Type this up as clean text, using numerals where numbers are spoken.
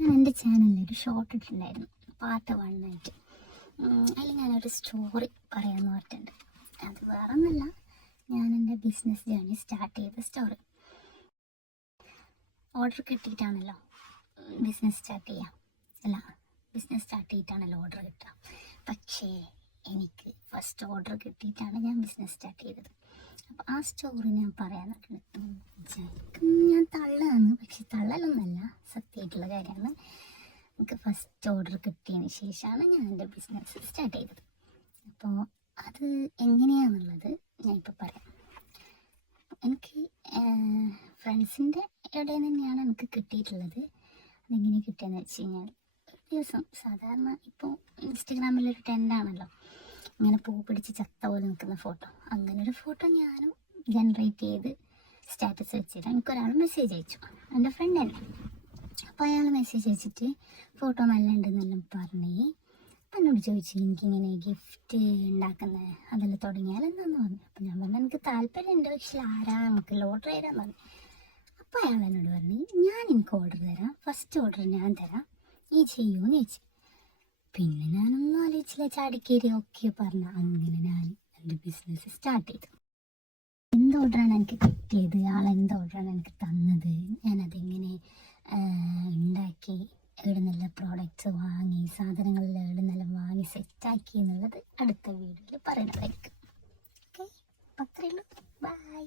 ഞാൻ എൻ്റെ ചാനലിൽ ഒരു ഷോർട്ട് ഇട്ടിട്ടുണ്ടായിരുന്നു, പാർട്ട് 1 ആയിട്ട്. അതിൽ ഞാനൊരു സ്റ്റോറി പറയാമെന്ന് പറഞ്ഞിട്ടുണ്ട്. അത് വേറെ ഒന്നുമില്ല, ഞാൻ എൻ്റെ ബിസിനസ് ജേർണി സ്റ്റാർട്ട് ചെയ്ത സ്റ്റോറി. ഓർഡർ കിട്ടിയിട്ടാണല്ലോ ബിസിനസ് സ്റ്റാർട്ട് ചെയ്യുക, അല്ല ബിസിനസ് സ്റ്റാർട്ട് ചെയ്തിട്ടാണല്ലോ ഓർഡർ കിട്ടുക. പക്ഷേ എനിക്ക് ഫസ്റ്റ് ഓർഡർ കിട്ടിയിട്ടാണ് ഞാൻ ബിസിനസ് സ്റ്റാർട്ട് ചെയ്തത്. അപ്പോൾ ആ സ്റ്റോറി ഞാൻ പറയാൻ വിചാരിക്കും. ഞാൻ തള്ളാണ്, പക്ഷെ തള്ളലൊന്നുമല്ല, സത്യമായിട്ടുള്ള കാര്യമാണ്. എനിക്ക് ഫസ്റ്റ് ഓർഡർ കിട്ടിയതിന് ശേഷമാണ് ഞാൻ എൻ്റെ ബിസിനസ് സ്റ്റാർട്ട് ചെയ്തത്. അപ്പോൾ അത് എങ്ങനെയാണെന്നുള്ളത് ഞാനിപ്പോൾ പറയാം. എനിക്ക് ഫ്രണ്ട്സിൻ്റെ ഇടയിൽ തന്നെയാണ് എനിക്ക് കിട്ടിയിട്ടുള്ളത്. അതെങ്ങനെ കിട്ടിയെന്ന് വെച്ച് കഴിഞ്ഞാൽ, ഒരു ദിവസം സാധാരണ ഇപ്പോൾ ഇൻസ്റ്റഗ്രാമിലൊരു ട്രെൻഡാണല്ലോ ഇങ്ങനെ പൂ പിടിച്ച് ചത്ത പോലെ നിൽക്കുന്ന ഫോട്ടോ. അങ്ങനെ ഒരു ഫോട്ടോ ഞാനും ജനറേറ്റ് ചെയ്ത് സ്റ്റാറ്റസ് വെച്ചിട്ട് എനിക്കൊരാൾ മെസ്സേജ് അയച്ചു, എൻ്റെ ഫ്രണ്ട് തന്നെ. അപ്പോൾ അയാൾ മെസ്സേജ് അയച്ചിട്ട് ഫോട്ടോ നല്ല ഉണ്ടെന്നെല്ലാം പറഞ്ഞ് എന്നോട് ചോദിച്ചു എനിക്കിങ്ങനെ ഗിഫ്റ്റ് ഉണ്ടാക്കുന്നത് അതെല്ലാം തുടങ്ങിയാലെന്താന്ന് പറഞ്ഞു. അപ്പോൾ ഞാൻ പറഞ്ഞു എനിക്ക് താല്പര്യമുണ്ട്, പക്ഷെ ആരാ നമുക്ക് ഓർഡർ തരാൻ പറഞ്ഞു. അപ്പോൾ അയാൾ എന്നോട് പറഞ്ഞു എനിക്ക് ഓർഡർ തരാം, ഫസ്റ്റ് ഓർഡർ ഞാൻ തരാം, നീ ചെയ്യുമോ എന്ന് ചോദിച്ചു. പിന്നെ ഞാനൊന്നും ആലോചിച്ചില്ല, ചാടിക്കേരി ഓക്കെ പറഞ്ഞു. അങ്ങനെ ഞാൻ എൻ്റെ ബിസിനസ് സ്റ്റാർട്ട് ചെയ്തു. എന്ത് ഓർഡറാണ് എനിക്ക് കിട്ടിയത്, ആളെന്ത് ഓർഡറാണ് എനിക്ക് തന്നത്, ഞാനതെങ്ങനെ ഉണ്ടാക്കി, എവിടുന്നെല്ലാം പ്രോഡക്റ്റ്സ് വാങ്ങി, സാധനങ്ങളെല്ലാം എവിടുന്നെല്ലാം വാങ്ങി സെറ്റാക്കി എന്നുള്ളത് അടുത്ത വീഡിയോയിൽ പറയുന്നതായിരിക്കും. ഓക്കെ, അത്രയേ ഉള്ളൂ. ബൈ.